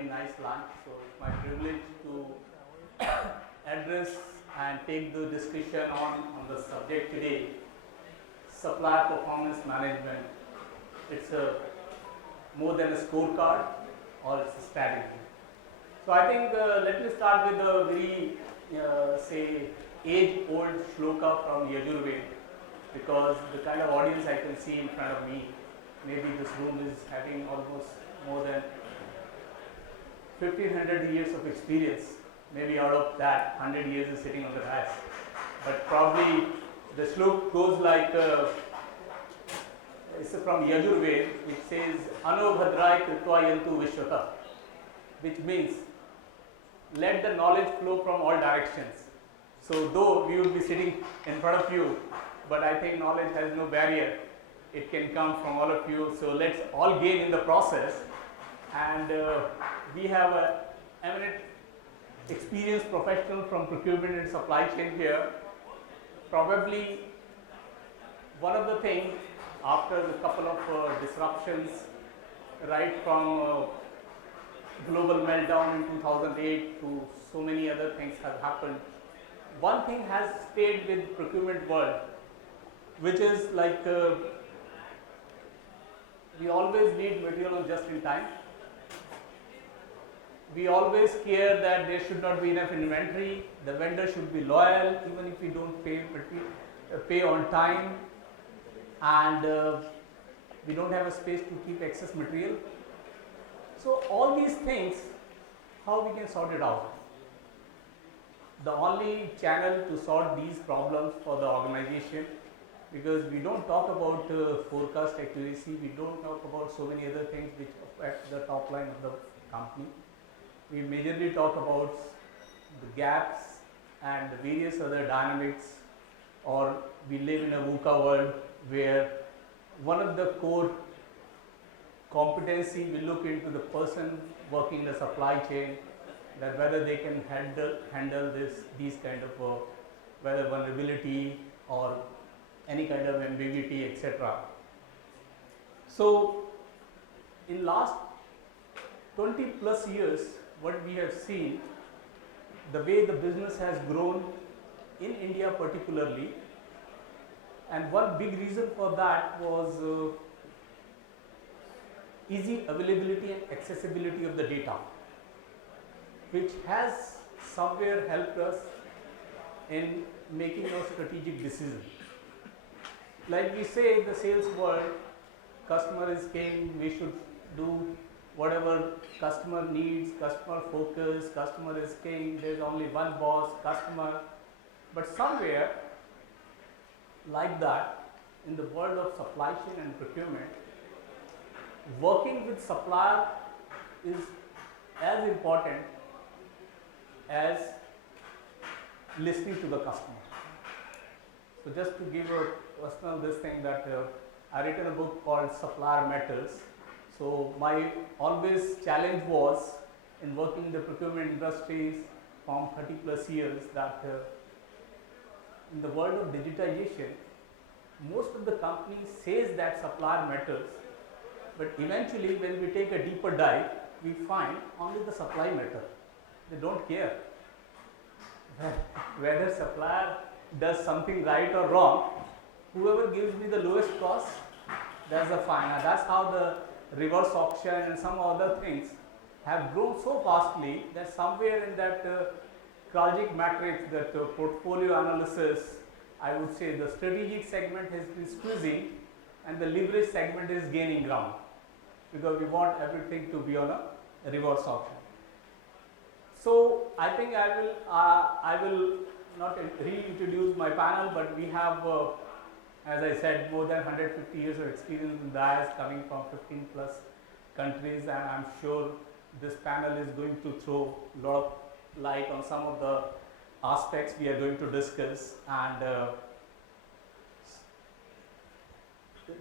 very nice lunch. So it's my privilege to address and take the discussion on the subject today, supplier performance management. It's more than a scorecard, or it's a strategy. So I think let me start with a very say age-old shloka from Yajurveda, because the kind of audience I can see in front of me, maybe this room is having almost more than 1500 years of experience. Maybe out of that 100 years is sitting on the dais, but probably the shlok goes like it's from Yajurveda, which says Anobhadrai Kritva Yantu Vishwata, which means let the knowledge flow from all directions. So though we will be sitting in front of you, but I think knowledge has no barrier. It can come from all of you. So let's all gain in the process. And we have an eminent experienced professional from procurement and supply chain here. Probably one of the things, after a couple of disruptions, right from global meltdown in 2008 to so many other things have happened, one thing has stayed with procurement world, which is like we always need material just in time. We always care that there should not be enough inventory. The vendor should be loyal, even if we don't pay on time, and we don't have a space to keep excess material. So all these things, how we can sort it out? The only channel to sort these problems for the organization, because we don't talk about forecast accuracy, we don't talk about so many other things which affect the top line of the company. We majorly talk about the gaps and the various other dynamics, or we live in a VUCA world where one of the core competency we look into the person working the supply chain, that whether they can handle these kind of whether vulnerability or any kind of ambiguity, etc. So in last 20 plus years, what we have seen, the way the business has grown in India particularly, and one big reason for that was easy availability and accessibility of the data, which has somewhere helped us in making a strategic decision. Like we say in the sales world, customer is king, we should do whatever customer needs, customer focus, customer is king, there's only one boss, customer. But somewhere like that, in the world of supply chain and procurement, working with supplier is as important as listening to the customer. So just to give a personal this thing, that I written a book called Supplier Matters. So my always challenge was in working in the procurement industries from 30 plus years, that in the world of digitization, most of the companies says that supplier matters, but eventually when we take a deeper dive, we find only the supply matter. They don't care whether supplier does something right or wrong. Whoever gives me the lowest cost, that's the fine. And that's how the reverse auction and some other things have grown so fastly that somewhere in that Kraljic matrix, that portfolio analysis, I would say the strategic segment has been squeezing and the leverage segment is gaining ground, because we want everything to be on a reverse auction. So I think I will not reintroduce my panel, but we have, as I said, more than 150 years of experience in DIAS, coming from 15 plus countries, and I'm sure this panel is going to throw a lot of light on some of the aspects we are going to discuss, and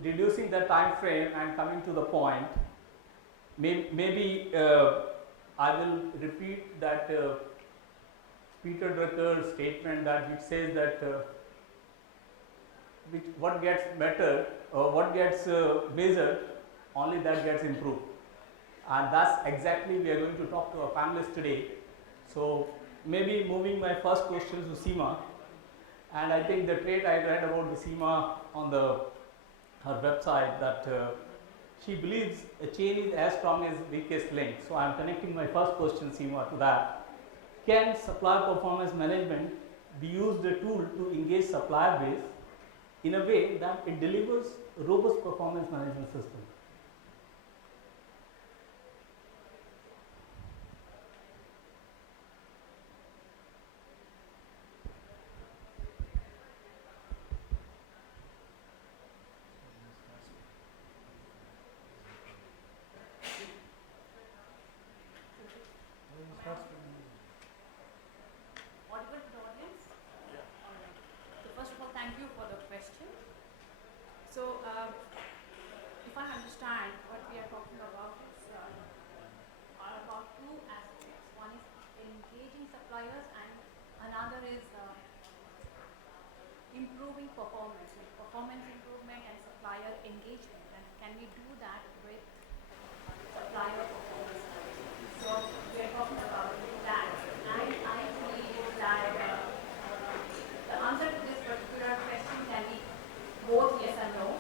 reducing the time frame and coming to the point, maybe I will repeat that Peter Drucker's statement, that which says that what gets better or what gets measured, only that gets improved. And that's exactly we are going to talk to our panelists today. So maybe moving my first question to Seema, and I think the trait I read about the Seema on her website that she believes a chain is as strong as weakest link. So I am connecting my first question, Seema, to that. Can supplier performance management be used a tool to engage supplier base in a way that it delivers a robust performance management system? Audible to the audience? Yeah. All right. So first of all, thank you for the question. So if I understand what we are talking about is are about two aspects. One is engaging suppliers and another is improving performance, like performance improvement and supplier engagement. And can we do that with supplier performance management? So we are talking about that. And I believe that the answer to this particular question can be both yes and no.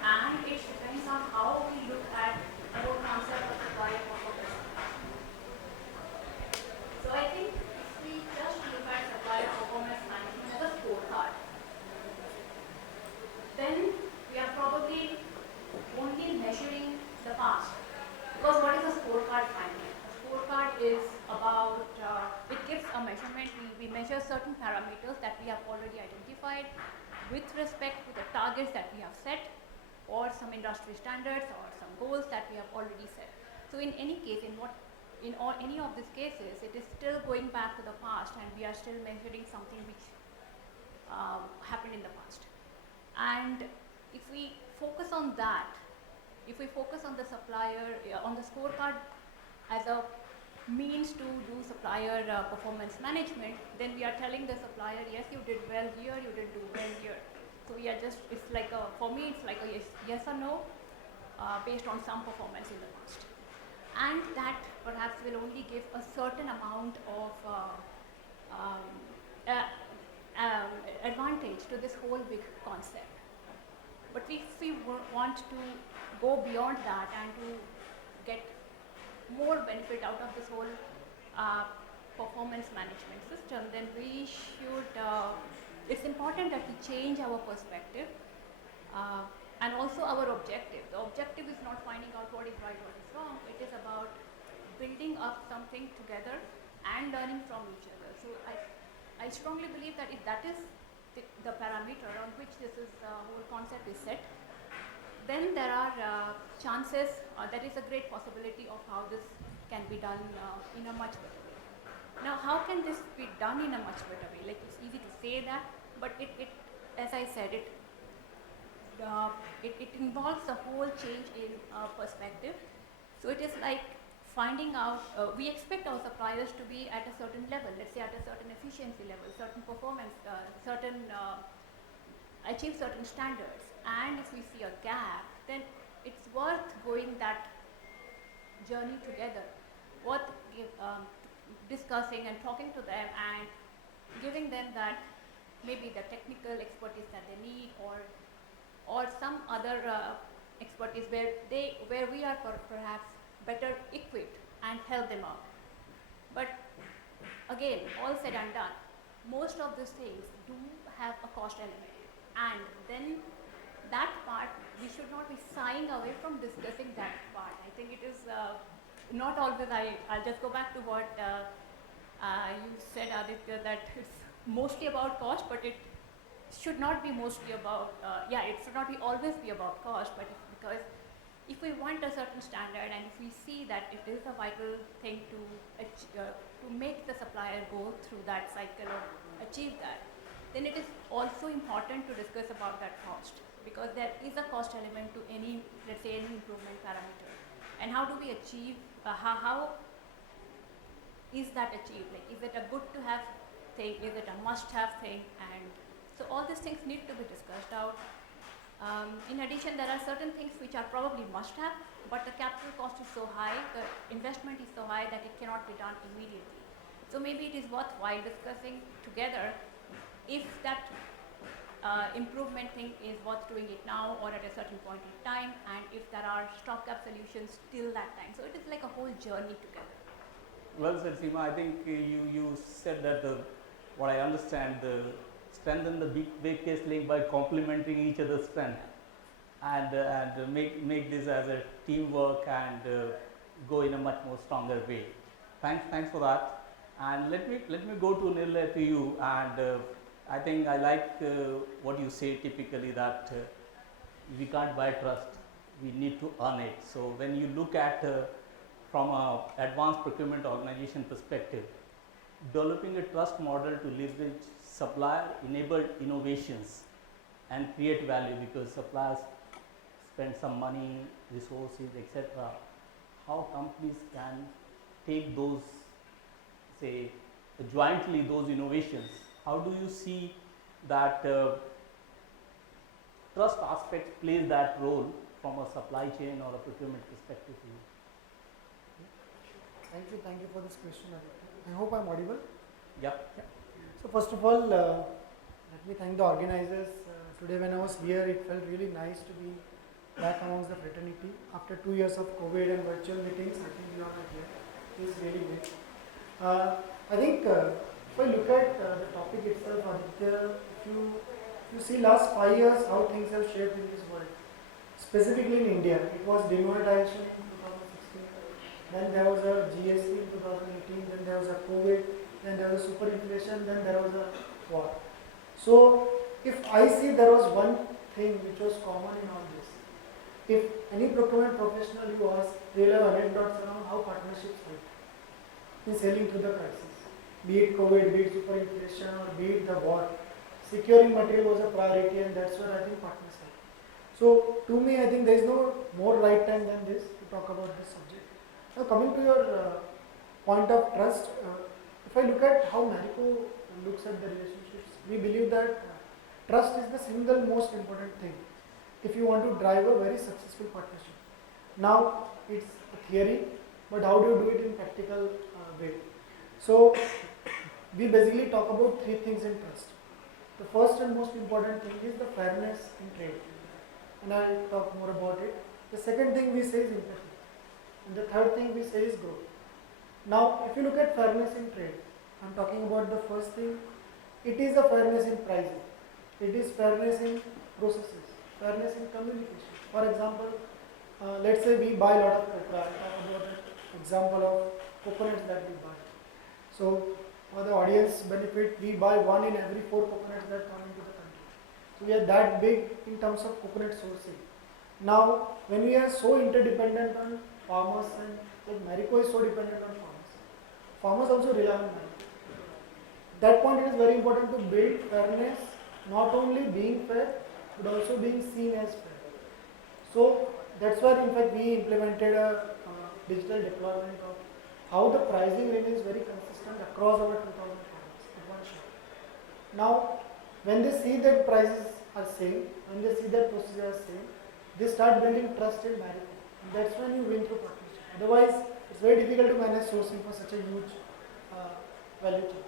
And it depends on how we look at the whole concept of supplier performance. So I think if we just look at supplier performance management as a scorecard, then we are probably only measuring the past. Because what is a scorecard finally? A scorecard is about, it gives a measurement. We measure certain parameters that we have already identified with respect to the targets that we have set, or some industry standards or some goals that we have already set. So in any case, in any of these cases, it is still going back to the past and we are still measuring something which happened in the past. And if we focus on that, if we focus on the supplier, on the scorecard as a means to do supplier performance management, then we are telling the supplier, yes, you did well here, you did do well here. So we are just, it's like a, for me, it's like a yes or no based on some performance in the past. And that perhaps will only give a certain amount of advantage to this whole big concept. But if we want to go beyond that and to get more benefit out of this whole performance management system, then we should, it's important that we change our perspective and also our objective. The objective is not finding out what is right, what is wrong. It is about building up something together and learning from each other. So I strongly believe that if that is the parameter on which this whole concept is set, then there are chances, there is a great possibility of how this can be done in a much better way. Now, how can this be done in a much better way? Like, it's easy to say that, but it as I said, it involves a whole change in perspective. So it is like finding out, we expect our suppliers to be at a certain level, let's say at a certain efficiency level, certain performance, achieve certain standards. And if we see a gap, then it's worth going that journey together, worth discussing and talking to them and giving them that maybe the technical expertise that they need, or some other expertise where we are perhaps better equipped and help them out. But again, all said and done, most of these things do have a cost element, and then that part we should not be shying away from discussing that part. I think it is not always. I'll just go back to what you said, Aditya, that it's mostly about cost, but it should not be mostly about, it should not be always be about cost, but because if we want a certain standard and if we see that it is a vital thing to make the supplier go through that cycle or achieve that, then it is also important to discuss about that cost, because there is a cost element to any, let's say, any improvement parameter. And how do we achieve, how is that achieved? Like, is it a good to have thing? Is it a must have thing? And so all these things need to be discussed out In addition, there are certain things which are probably must have, but the capital cost is so high, the investment is so high that it cannot be done immediately. So maybe it is worthwhile discussing together if that improvement thing is worth doing it now or at a certain point in time, and if there are stopgap solutions till that time. So it is like a whole journey together. Well said, Seema. I think you said that what I understand, the strengthen the weakest link by complementing each other's strength, and make this as a teamwork and go in a much more stronger way. Thanks for that. And let me go to Nirlay, to you. And I think I like what you say typically, that we can't buy trust, we need to earn it. So when you look at from an advanced procurement organization perspective, developing a trust model to leverage supplier enabled innovations and create value, because suppliers spend some money, resources, etc. How companies can take those, say, jointly those innovations? How do you see that trust aspect plays that role from a supply chain or a procurement perspective to you? Thank you for this question, Aditya. I hope I'm audible. Yeah. So first of all, let me thank the organizers. Today when I was here, it felt really nice to be back amongst the fraternity. After 2 years of COVID and virtual meetings, I think we all are here. It is really great. I think if I look at the topic itself, Aditya, if you see last 5 years how things have shaped in this world, specifically in India, it was demonetization in 2016, then there was a GST in 2018, then there was a COVID, then there was a super inflation, then there was a war. So if I see there was one thing which was common in all this, if any procurement professional you ask, they will have anecdotes around how partnerships help in sailing through the crisis. Be it COVID, be it super inflation, or be it the war, securing material was a priority, and that's where I think partners help. So to me, I think there is no more right time than this to talk about this subject. Now coming to your point of trust, if I look at how Marico looks at the relationships, we believe that trust is the single most important thing if you want to drive a very successful partnership. Now it's a theory, but how do you do it in practical way? So we basically talk about 3 things in trust. The first and most important thing is the fairness in trade, and I'll talk more about it. The second thing we say is empathy, and the third thing we say is growth. Now if you look at fairness in trade, I'm talking about the first thing. It is a fairness in pricing, it is fairness in processes, fairness in communication. For example, let's say we buy a lot of coconut. I talk about an example of coconuts that we buy. So for the audience benefit, we buy 1 in every 4 coconuts that come into the country. So we are that big in terms of coconut sourcing. Now when we are so interdependent on farmers, and like Marico is so dependent on farmers also rely on Marico. At that point it is very important to build fairness, not only being fair but also being seen as fair. So that's why in fact we implemented a digital deployment of how the pricing remains very consistent across our 2000 farmers at one shot. Now when they see that prices are same, when they see that procedures are same, they start building trust in Marico. And that's when you win through partnership. Otherwise it's very difficult to manage sourcing for such a huge value chain.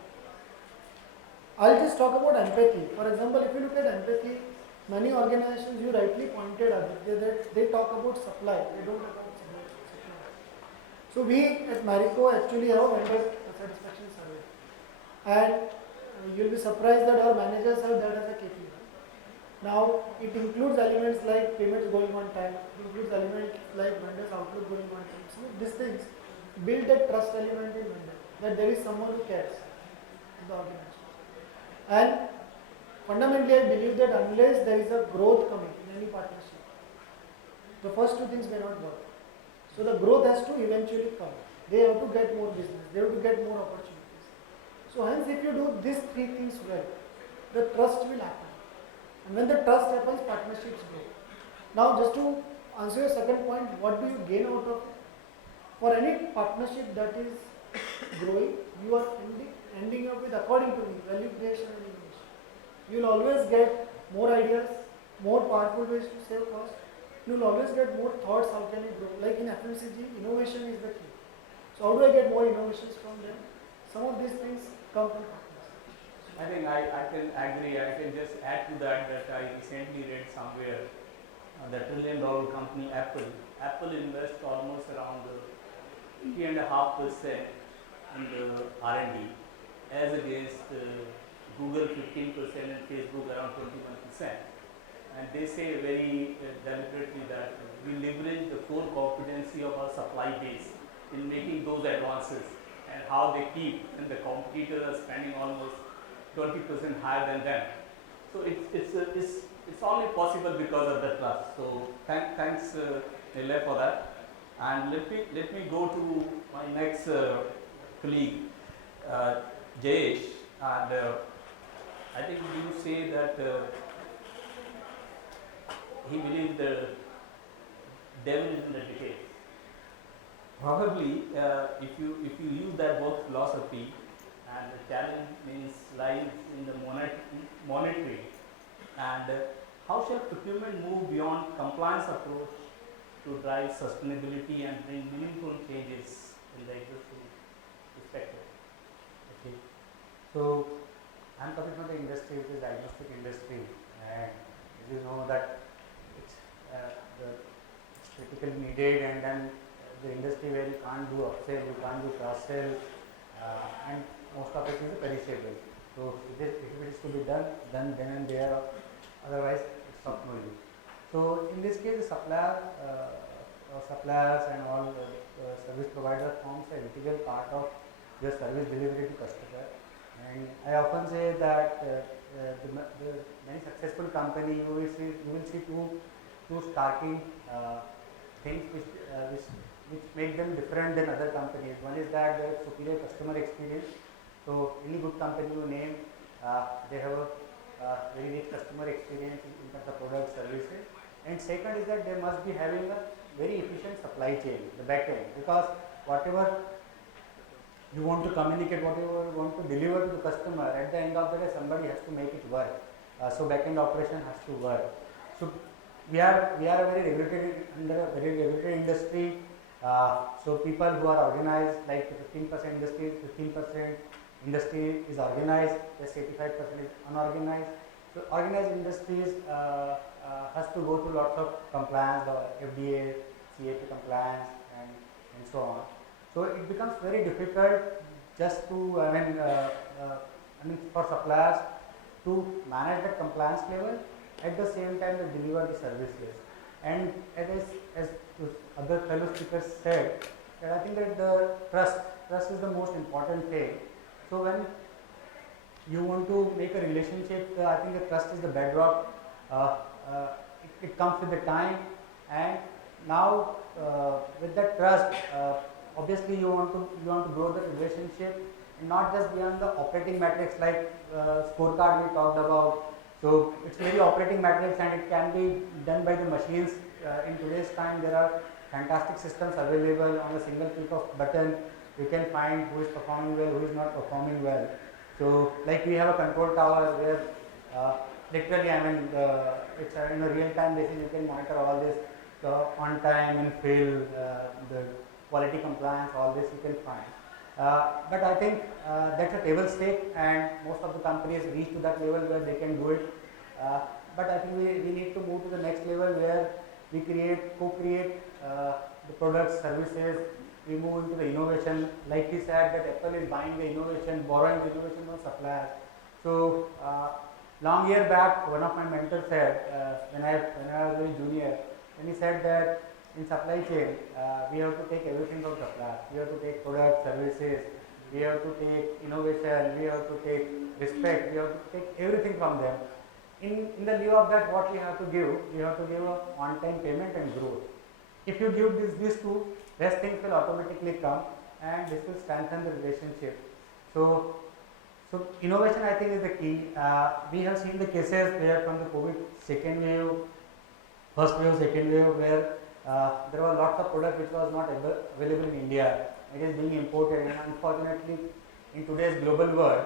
I'll just talk about empathy. For example, if you look at empathy, many organizations, you rightly pointed out that they talk about supply, they don't talk about supply. So we at Marico actually have a vendor satisfaction survey, and you'll be surprised that our managers have that as a KPI. Now it includes elements like payments going on time, it includes elements like vendors outlook going on time. So these things build a trust element in vendor, that there is someone who cares in the organization. And fundamentally I believe that unless there is a growth coming in any partnership, the first 2 things may not work. So the growth has to eventually come. They have to get more business, they have to get more opportunities. So hence if you do these 3 things well, the trust will happen. And when the trust happens, partnerships grow. Now just to answer your second point, what do you gain out of it? For any partnership that is growing, you are ending up with, according to me, value creation and innovation. You will always get more ideas, more powerful ways to save cost, you will always get more thoughts how can you grow. Like in FMCG, innovation is the key. So how do I get more innovations from them? Some of these things come from partners. I think I can agree. I can just add to that I recently read somewhere the $1 trillion company Apple. Apple invests almost around 3.5% in the R&D as against Google 15% and Facebook around 21%. And they say very deliberately that we leverage the core competency of our supply base in making those advances, and how they keep, and the competitors are spending almost 20% higher than them. So it's only possible because of the trust. So thanks Nirlay for that. And let me go to my next colleague, Jayesh. And I think you say that he believes the devil is in the details. Probably, if you use that work philosophy, and the challenge lies in the monitoring, and how shall procurement move beyond compliance approach to drive sustainability and bring meaningful changes in the existing perspective? Okay. So I'm coming from the industry, which is diagnostic industry, and you know that it's critically needed, and then the industry where you can't do upsell, you can't do cross-sell, and most of it is perishable. So if it is to be done, then and there, otherwise it's of no use. So in this case, the suppliers and all service provider forms an integral part of your service delivery to customer. And I often say that the many successful company, you will see two starking things which make them different than other companies. One is that they have superior customer experience. So any good company you name, they have a very rich customer experience in terms of product services. And second is that they must be having a very efficient supply chain, the back end, because whatever you want to communicate, whatever you want to deliver to the customer, at the end of the day somebody has to make it work. So back end operation has to work. So we are a very regulated industry. So people who are organized, like 15% industry, 15% industry is organized, just 85% is unorganized. So organized industries has to go through lots of compliance, the FDA, CAP compliance, and so on. So it becomes very difficult just to, for suppliers to manage the compliance level, at the same time they deliver the services. And as other fellow speakers said, that I think that the trust is the most important thing. So when you want to make a relationship, I think the trust is the bedrock. It comes with the time, and now with that trust, obviously you want to grow the relationship, and not just beyond the operating metrics like scorecard we talked about. So it's very operating metrics, and it can be done by the machines. In today's time, there are fantastic systems available. On a single click of button, you can find who is performing well, who is not performing well. So like we have a control tower where literally, it's in a real-time basis. You can monitor all this, on time and fill, the quality compliance, all this you can find. But I think that's a table stake, and most of the companies reach to that level where they can do it. But I think we need to move to the next level where we co-create the products, services. We move into the innovation. Like he said, that Apple is buying the innovation, borrowing the innovation from suppliers. So long year back, one of my mentors said, when I was very junior, and he said that in supply chain, we have to take everything from suppliers. We have to take product, services, we have to take innovation, we have to take respect, we have to take everything from them. In the lieu of that, what we have to give? We have to give a on-time payment and growth. If you give these two, rest things will automatically come, and this will strengthen the relationship. So innovation, I think, is the key. We have seen the cases where from the COVID second wave, first wave, second wave, where there were lots of products which was not available in India. It is being imported, and unfortunately, in today's global world,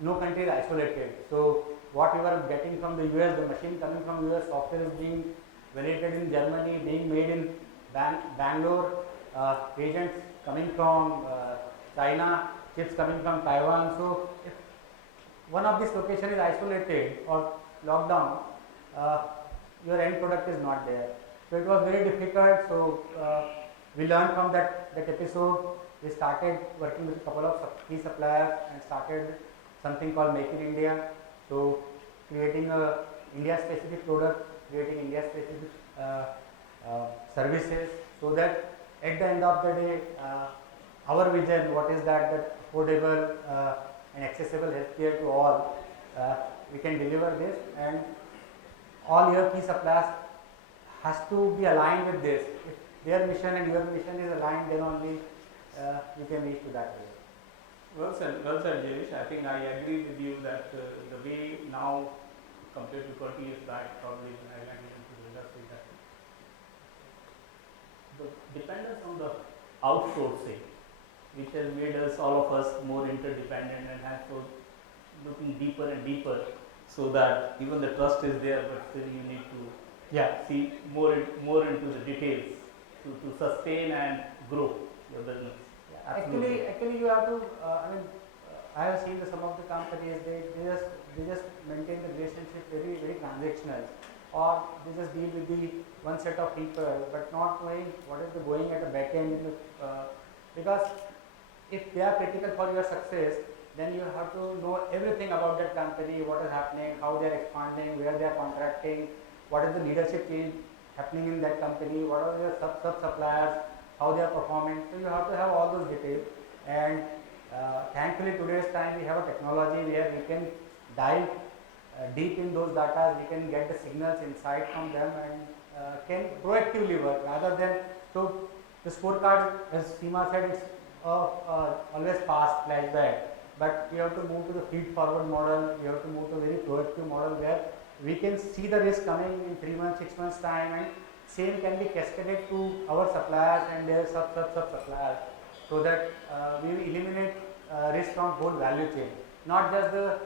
no country is isolated. So what we were getting from the US, the machine coming from US, software is being validated in Germany, being made in Bangalore, agents coming from China, chips coming from Taiwan. So if one of these location is isolated or locked down, your end product is not there. So it was very difficult. So we learned from that episode. We started working with a couple of key suppliers and started something called Make in India. So creating a India specific product, creating India specific services, so that at the end of the day, our vision, what is that affordable and accessible healthcare to all, we can deliver this, and all your key suppliers has to be aligned with this. If their mission and your mission is aligned, then only you can reach to that way. Well said, Jayesh. I think I agree with you that the way now compared to 20 years back, probably when I went into the industry, that the dependence on the outsourcing, which has made us, all of us, more interdependent and has so looking deeper and deeper, so that even the trust is there, but still you need to see more into the details to sustain and grow your business. Actually, you have to. I have seen some of the companies they just maintain the relationship very transactional, or they just deal with the one set of people, but not knowing what is the going at the back end. Because if they are critical for your success, then you have to know everything about that company, what is happening, how they are expanding, where they are contracting, what is the leadership change happening in that company, what are their sub suppliers, how they are performing. So you have to have all those details, and thankfully today's time we have a technology where we can dive deep in those data, we can get the signals insight from them, and can proactively work rather than, so the scorecard, as Seema said, it's always fast flashback, but we have to move to the feed forward model, we have to move to a very proactive model where we can see the risk coming in 3 months, 6 months time, and same can be cascaded to our suppliers and their sub suppliers, so that we eliminate risk from whole value chain, not just the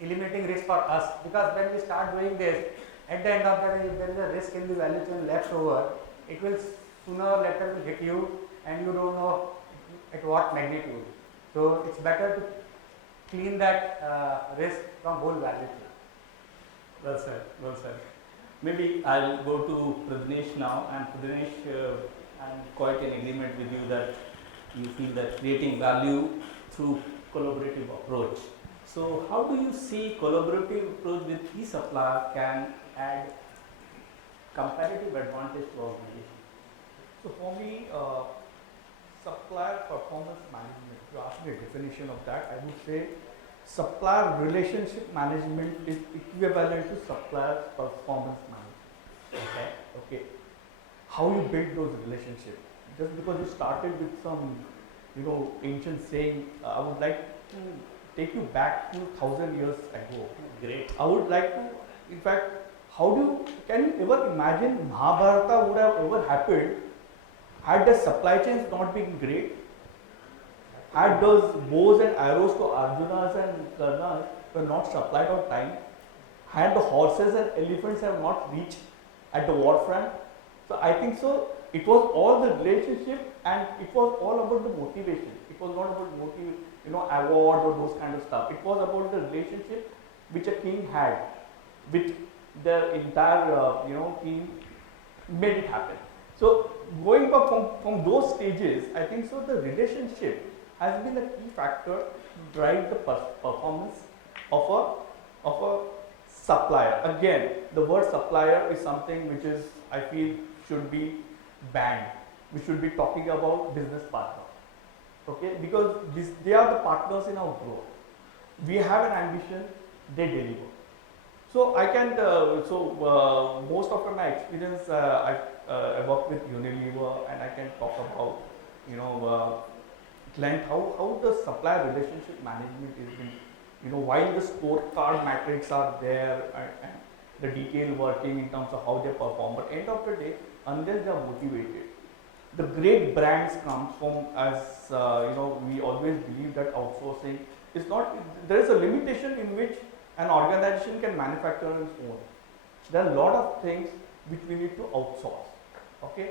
eliminating risk for us, because when we start doing this, at the end of the day, if there is a risk in the value chain left over, it will sooner or later hit you, and you don't know at what magnitude. So it's better to clean that risk from whole value chain. Well said, well said. Maybe I'll go to Pradnesh now, and Pradnesh, I'm quite in agreement with you that you feel that creating value through collaborative approach. So how do you see collaborative approach with key supplier can add competitive advantage to organization? So for me, supplier performance management, if you ask me a definition of that, I would say supplier relationship management is equivalent to supplier performance management. Okay. How you build those relationships? Just because you started with some, ancient saying, I would like to take you back to 1,000 years ago. Great. I would like to, in fact, can you ever imagine Mahabharata would have ever happened had the supply chains not been great? Had those bows and arrows to Arjunas and Karnas were not supplied on time? Had the horses and elephants have not reached at the war front? So I think so. It was all the relationship, and it was all about the motivation. It was not about awards or those kind of stuff. It was about the relationship which a king had with the entire team, made it happen. So going back from those stages, I think so the relationship has been a key factor to drive the performance of a supplier. Again, the word supplier is something which is, I feel, should be banned. We should be talking about business partner. Okay, because they are the partners in our growth. We have an ambition, they deliver. So I can, most of my experience, I work with Unilever, and I can talk about, client, how the supplier relationship management is been, while the scorecard metrics are there and the detailed working in terms of how they perform, but end of the day, unless they are motivated, the great brands comes from, as we always believe that outsourcing is not, there is a limitation in which an organization can manufacture on its own. There are a lot of things which we need to outsource. Okay,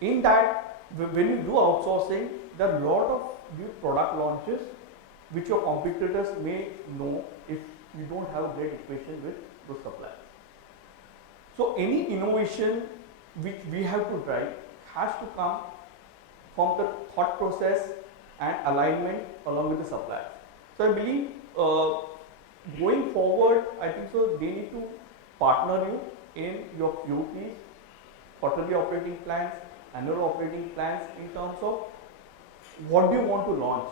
in that, when you do outsourcing, there are a lot of new product launches which your competitors may know if you don't have a great equation with those suppliers. So any innovation which we have to drive has to come from the thought process and alignment along with the suppliers. So I believe going forward, I think so they need to partner you in your QPs, quarterly operating plans, annual operating plans in terms of what do you want to launch.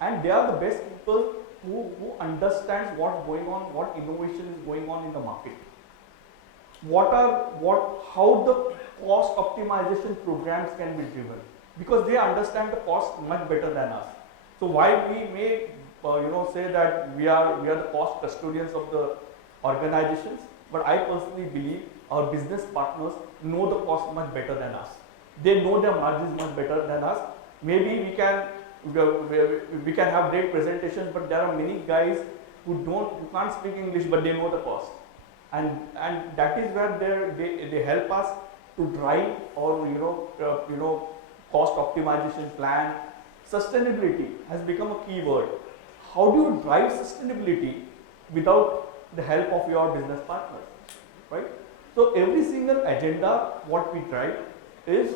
And they are the best people who understands what's going on, what innovation is going on in the market. How the cost optimization programs can be driven, because they understand the cost much better than us. So while we may say that we are the cost custodians of the organizations, but I personally believe our business partners know the cost much better than us. They know their margins much better than us. Maybe we can have great presentations, but there are many guys who can't speak English, but they know the cost, and that is where they help us to drive or cost optimization plan. Sustainability has become a key word. How do you drive sustainability without the help of your business partners, right? So every single agenda what we drive is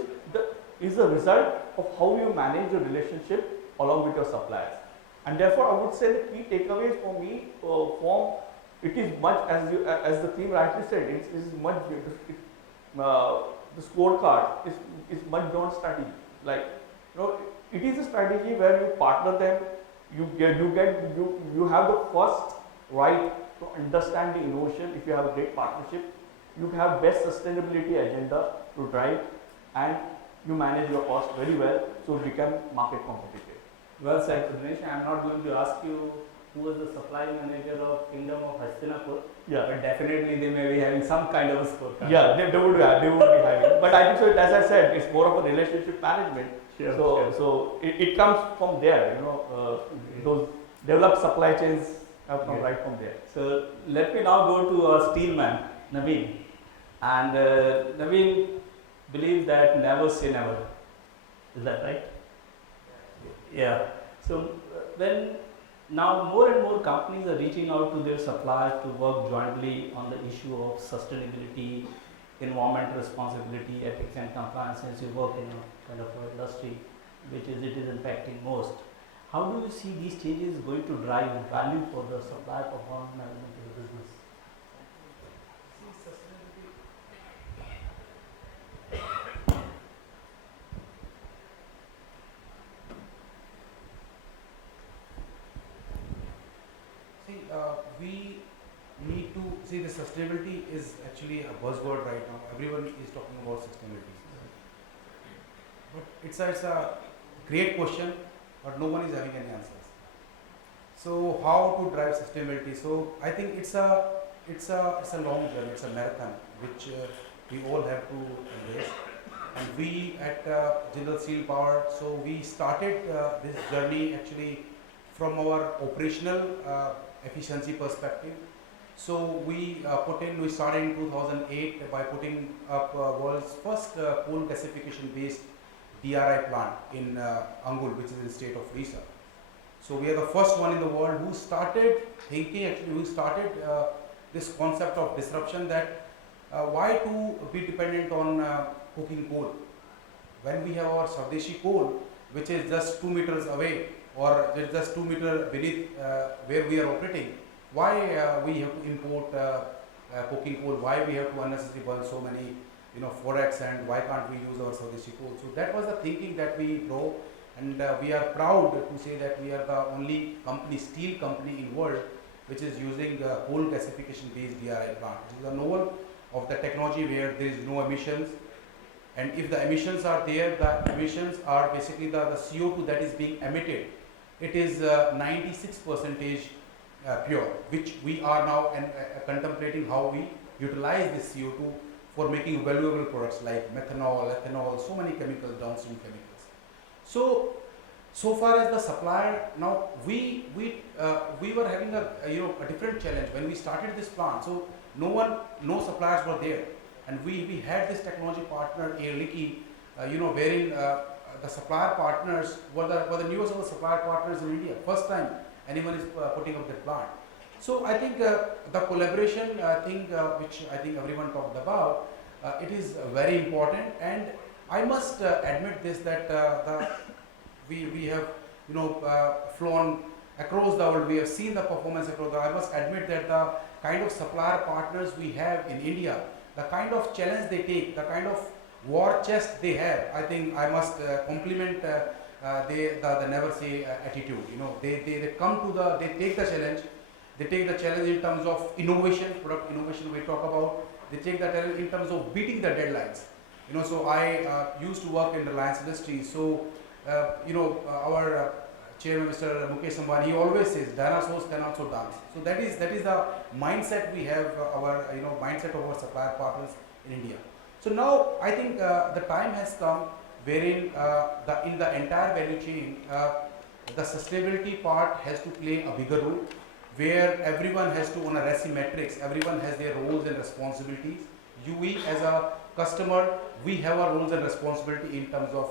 a result of how you manage your relationship along with your suppliers. And therefore I would say the key takeaways for me it is much as the theme rightly said, it is much the scorecard is much beyond strategy. Like it is a strategy where you partner them, you have the first right to understand the innovation. If you have a great partnership, you have best sustainability agenda to drive, and you manage your cost very well, so you become market competitive. Well said, Pradnesh. I am not going to ask you who was the supply manager of Kingdom of Hastinapur, but definitely they may be having some kind of a scorecard. Yeah, they would be having. But I think so, as I said, it's more of a relationship management. So it comes from there, those developed supply chains have come right from there. So let me now go to our steel man, Naveen. And Naveen believes that never say never. Is that right? Yeah. So when now more and more companies are reaching out to their suppliers to work jointly on the issue of sustainability, environmental responsibility, ethics and compliance, since you work in a kind of industry which it is impacting most. How do you see these changes going to drive value for the supplier performance management in the business? We need to see the sustainability is actually a buzzword right now. Everyone is talking about sustainability. But it's a great question, but no one is having any answers. So how to drive sustainability? So I think it's a long journey, it's a marathon which we all have to embrace. And we at Jindal Steel Power, so we started this journey actually from our operational efficiency perspective. So we started in 2008 by putting up world's first coal gasification based DRI plant in Angul, which is in the state of Odisha. So we are the first one in the world who started this concept of disruption, that why to be dependent on coking coal when we have our Swadeshi coal, which is just 2 meters away or just 2 meters beneath where we are operating. Why we have to import coking coal? Why we have to unnecessarily burn so many forex, and why can't we use our Swadeshi coal? So that was the thinking that we drove, and we are proud to say that we are the only steel company in world which is using coal gasification based DRI plant. This is a novel of the technology where there is no emissions, and if the emissions are there, the emissions are basically the CO2 that is being emitted. It is 96% pure, which we are now contemplating how we utilize this CO2 for making valuable products like methanol, ethanol, so many chemicals, downstream chemicals. So So far as the supplier, now we were having a different challenge when we started this plant. So no suppliers were there, and we had this technology partner Air Liquide, wherein the supplier partners were the newest of the supplier partners in India. First time anyone is putting up that plant. So I think the collaboration thing, which I think everyone talked about, it is very important. And I must admit this, that we have flown across the world. We have seen the performance across the world. I must admit that the kind of supplier partners we have in India, the kind of challenge they take, the kind of war chest they have, I think I must compliment the never say attitude. They come to they take the challenge. They take the challenge in terms of innovation, product innovation we talk about. They take the challenge in terms of beating the deadlines. So I used to work in Reliance Industries. So our chairman, Mr. Mukesh Ambani, he always says dinosaurs can also dance. So that is the mindset we have, our mindset of our supplier partners in India. So now I think the time has come wherein in the entire value chain, the sustainability part has to play a bigger role, where everyone has to, on a RACI matrix, everyone has their roles and responsibilities. We as a customer, we have our roles and responsibility in terms of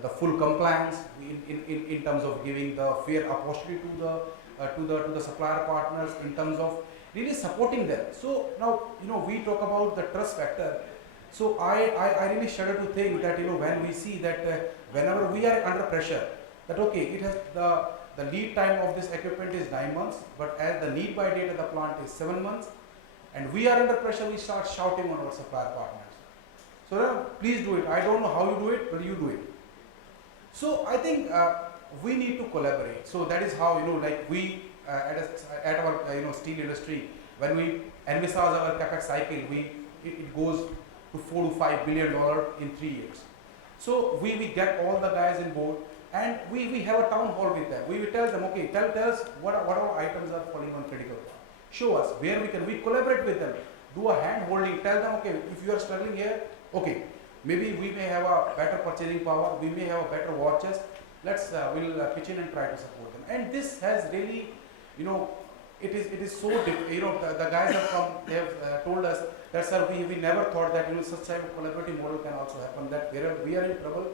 the full compliance, in terms of giving the fair opportunity to the supplier partners, in terms of really supporting them. So now we talk about the trust factor. So I really shudder to think that when we see that whenever we are under pressure, that okay, it has the lead time of this equipment is 9 months, but as the need by date of the plant is 7 months, and we are under pressure, we start shouting on our supplier partners. So please do it. I don't know how you do it, but you do it. So I think we need to collaborate. So that is how like we at our steel industry, when we envisage our capex cycle, it goes to $4 to $5 billion in 3 years. So we get all the guys in board, and we have a town hall with them. We will tell them, okay, tell us what our items are falling on critical. Show us where we collaborate with them, do a hand holding, tell them, okay, if you are struggling here, okay, maybe we may have a better purchasing power, we may have a better war chest, we'll pitch in and try to support them. And this has really, it is so the guys have come, they have told us that, sir, we never thought that such type of collaborative model can also happen, that wherever we are in trouble,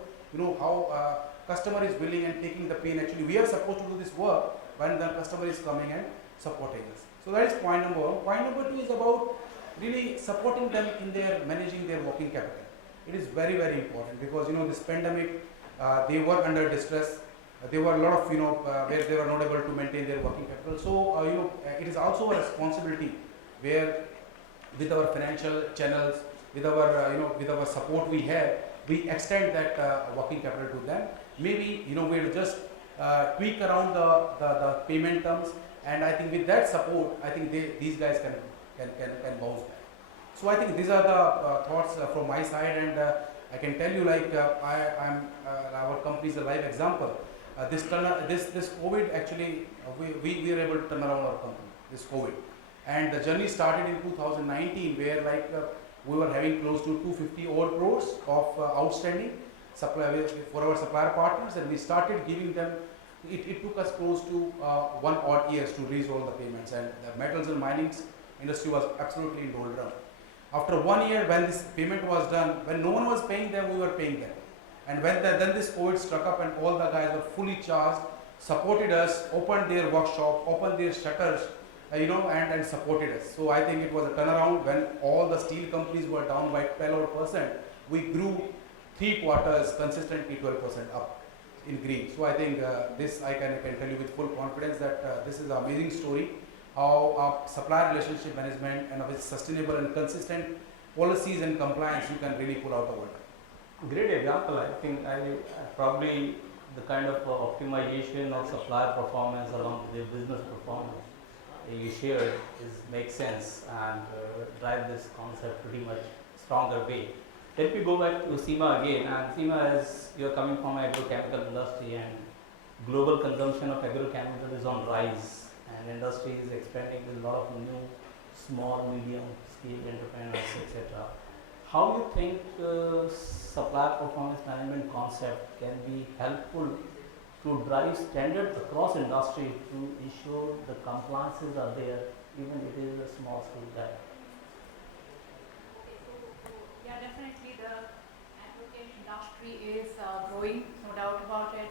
how customer is willing and taking the pain. Actually, we are supposed to do this work when the customer is coming and supporting us. So that is point number one. Point number two is about really supporting them in their managing their working capital. It is very, very important, because this pandemic, they were under distress. There were a lot of where they were not able to maintain their working capital. So it is also a responsibility where, with our financial channels, with our with our support we have, we extend that working capital to them. Maybe we'll just tweak around the payment terms, and I think with that support, I think these guys can bounce back. So I think these are the thoughts from my side, and I can tell you, like our company is a live example. This COVID, actually, we were able to turn around our company, this COVID. And the journey started in 2019, where we were having close to 250 odd crores of outstanding supply for our supplier partners, and we started giving them. It took us close to 1 odd years to release all the payments, and the metals and mining industry was absolutely in doldrum. After 1 year, when this payment was done, when no one was paying them, we were paying them. And when then this COVID struck up, and all the guys were fully charged, supported us, opened their workshop, opened their shutters, and supported us. So I think it was a turnaround. When all the steel companies were down by 12%, we grew 3 quarters consistently 12% up in green. So I think this I can tell you with full confidence that this is an amazing story, how supplier relationship management and with sustainable and consistent policies and compliance you can really pull out the world. Great example. I think probably the kind of optimization of supplier performance along with the business performance you shared makes sense and drive this concept pretty much stronger way. Let me go back to Seema again. And Seema, as you are coming from agrochemical industry, and global consumption of agrochemical is on rise, and industry is expanding with a lot of new small, medium scale entrepreneurs, etc. How do you think supplier performance management concept can be helpful to to drive standards across industry to ensure the compliances are there, even it is a small scale guy. Yeah, definitely the advocate industry is growing, no doubt about it.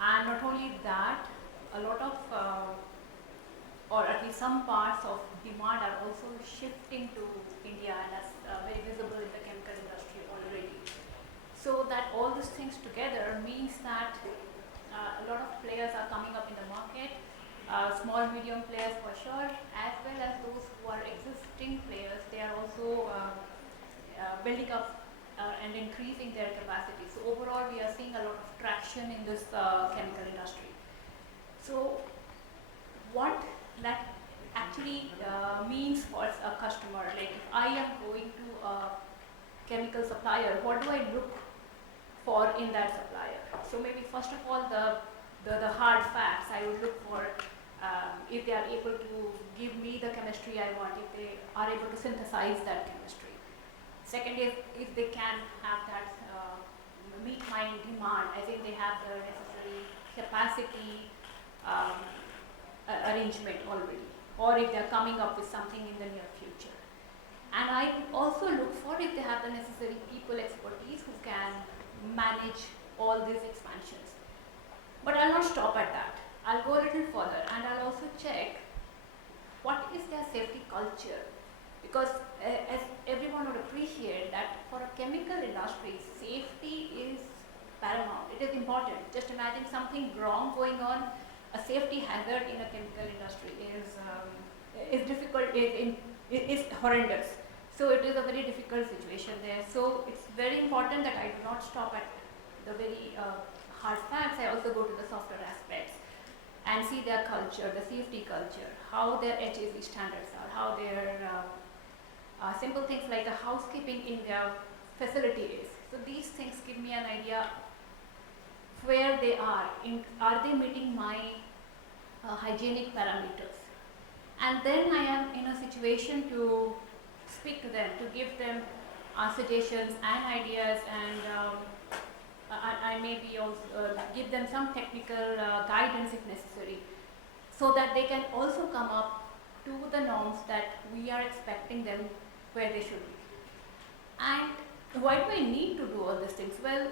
And not only that, a lot of, or at least some parts of demand are also shifting to India, and that's very visible in the chemical industry already. So that all these things together means that a lot of players are coming up in the market, small, medium players for sure, as well as those who are existing players. They are also building up and increasing their capacity. So overall, we are seeing a lot of traction in this chemical industry. So what that actually means for a customer, like if I am going to a chemical supplier, what do I look for in that supplier? So maybe first of all, the hard facts I would look for, if they are able to give me the chemistry I want, if they are able to synthesize that chemistry. Second is if they can have that meet my demand, I think they have the necessary capacity arrangement already, or if they are coming up with something in the near future. And I also look for if they have the necessary people expertise who can manage all these expansions. But I'll not stop at that. I'll go a little further, and I'll also check what is their safety culture. Because as everyone would appreciate that for a chemical industry, safety is paramount. It is important. Just imagine something wrong going on. A safety hazard in a chemical industry is difficult, is horrendous. So it is a very difficult situation there. So it's very important that I do not stop at the very hard facts. I also go to the softer aspects and see their culture, the safety culture, how their HAC standards are, how their simple things like the housekeeping in their facility is. So these things give me an idea where they are they meeting my hygienic parameters? And then I am in a situation to speak to them, to give them suggestions and ideas, and I maybe also give them some technical guidance if necessary, so that they can also come up to the norms that we are expecting them where they should be. And why do I need to do all these things? Well,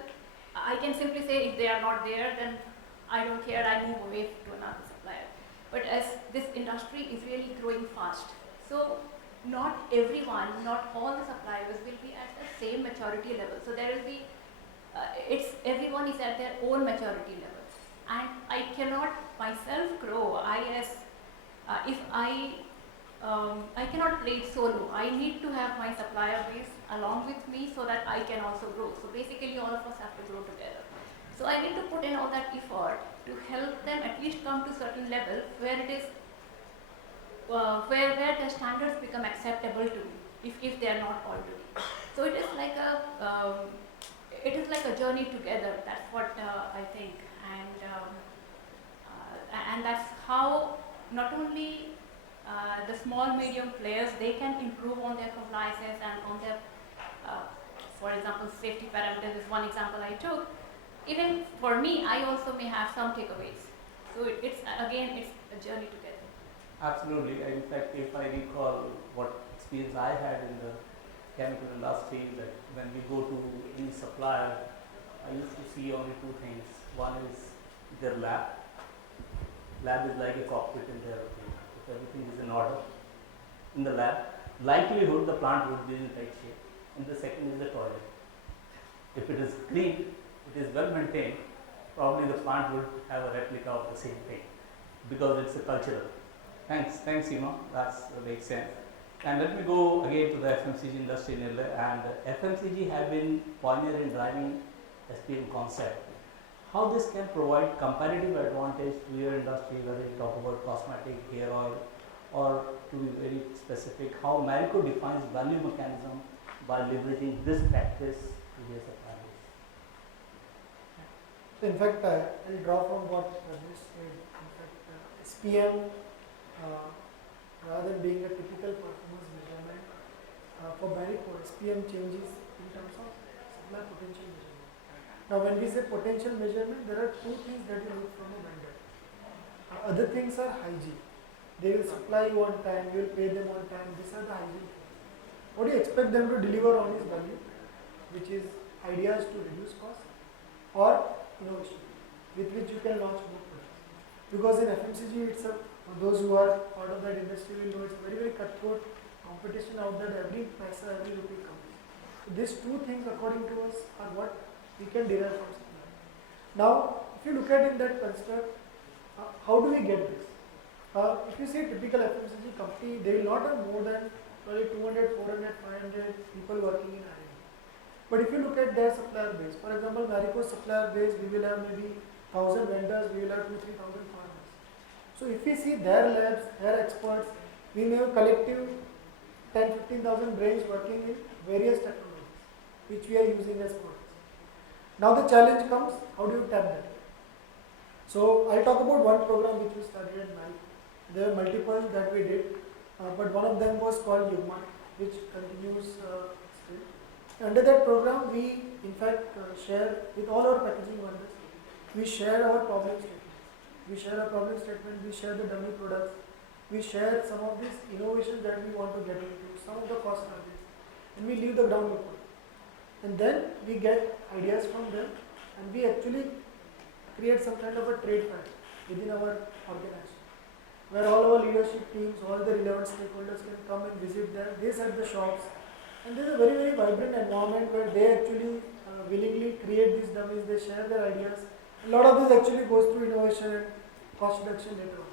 I can simply say if they are not there, then I don't care, I move away to another supplier. But as this industry is really growing fast, so not everyone, not all the suppliers will be at the same maturity level. So there will be, everyone is at their own maturity levels. And I cannot myself grow. I cannot play it solo. I need to have my supplier base along with me so that I can also grow. So basically all of us have to grow together. So I need to put in all that effort to help them at least come to certain level where it is, where the standards become acceptable to me, if they are not already. So it is like a journey together. That's what I think, and that's how not only the small medium players, they can improve on their compliances and on their, for example, safety parameters is one example I took. Even for me, I also may have some takeaways. So it's a journey together. Absolutely. In fact, if I recall what experience I had in the chemical industry, that when we go to any supplier, I used to see only two things. One is their lab. Lab is like a cockpit in their opinion. If everything is in order in the lab, likelihood the plant would be in right shape. And the second is the toilet. If it is clean, it is well maintained, probably the plant would have a replica of the same thing, because it's a cultural. Thanks, Seema, that makes sense. And let me go again to the FMCG industry, Nirlay. And FMCG have been pioneer in driving SPM concept. How this can provide competitive advantage to your industry, whether you talk about cosmetic, hair oil, or to be very specific, how Marico defines value mechanism by leveraging this practice to their suppliers. So in fact, I'll draw from what Pradnesh said. In fact, SPM, rather than being a typical performance measurement, for Marico, SPM changes in terms of supply potential measurement. Now when we say potential measurement, there are two things that you look from a vendor. Other things are hygiene. They will supply you on time, you will pay them on time. These are the hygiene things. What do you expect them to deliver on is value, which is ideas to reduce cost or innovation, with which you can launch more products. Because in FMCG itself, for those who are part of that industry will know it's a very, very cutthroat competition out there. Every paisa, every rupee counts. So these two things according to us are what we can derive from Supplier. Now, if you look at in that construct, how do we get this? If you see a typical FMCG company, they will not have more than probably 200, 400, 500 people working in R&D. But if you look at their supplier base, for example, Marico's supplier base, we will have maybe 1,000 vendors, we will have 2,000, 3,000 farmers. So if we see their labs, their experts, we may have collective 10, 15,000 brains working in various technologies, which we are using as products. Now the challenge comes, how do you tap that? So I'll talk about one program which we started at Marico. There are multiple that we did, but one of them was called Yugman, which continues still. Under that program, we in fact share with all our packaging vendors. We share our problem statements. We share our problem statement. We share the dummy products. We share some of these innovations that we want to get into, some of the cost targets, and we leave the ground open. And then we get ideas from them, and we actually create some kind of a trade fair within our organization, where all our leadership teams, all the relevant stakeholders can come and visit there. They set the shops, and there is a very, very vibrant environment where they actually willingly create these dummies. They share their ideas. A lot of this actually goes through innovation and cost reduction later on.